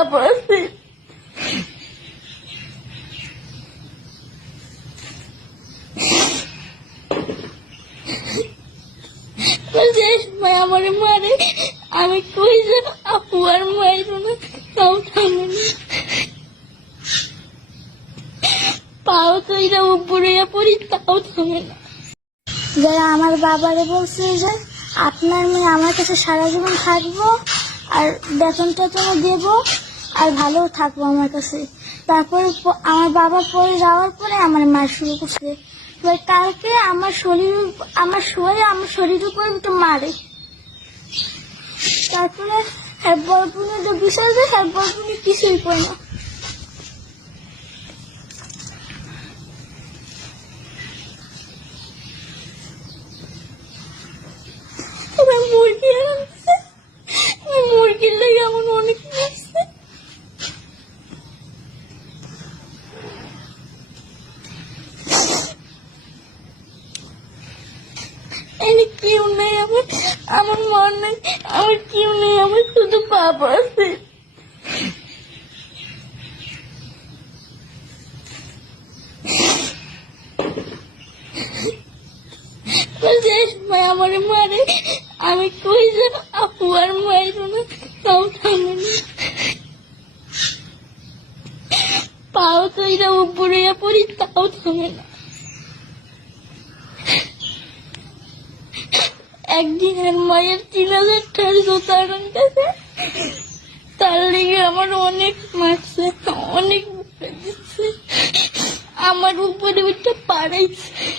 পাপ আছে। যে সময় আমার মারে আমি কই যে আপু আর মায়ের না, তাও থামে না, পাও তো এটা উপরে পড়ি, তাও থামে না। যারা আমার বাবারে বলছে যে আপনার মেয়ে আমার কাছে সারা জীবন থাকবো আর বেতন টেতনও দেবো আর ভালো থাকবো আমার কাছে। তারপরে আমার বাবা পরে যাওয়ার পরে আমার মা শুরু করছে এবার কালকে আমার শরীরের উপরে একটু মারে। তারপরে হ্যাঁ বরপুনের যে বিষয় যে হ্যাঁ বরপুনি কিছুই করে না। এবার মুরগি আনছে, মুরগির লাগে আমার অনেক লাগছে। এনে কেউ নেই আমার মা নেই, আমার কেউ নেই, আমার শুধু বাবা আছে। যে সময় আমার মারে আমি কই যে আপু আর মায়ের না, তাও থামে না, পাও তো এটা উপরে পড়ি, তাও থামে না। একদিন আর মায়ের 3000 টাকার জুতা আনতেছে, তার লেগে আমার অনেক মারছে, অনেক দিচ্ছে, আমার উপরে ওইটা পাড়াইছে।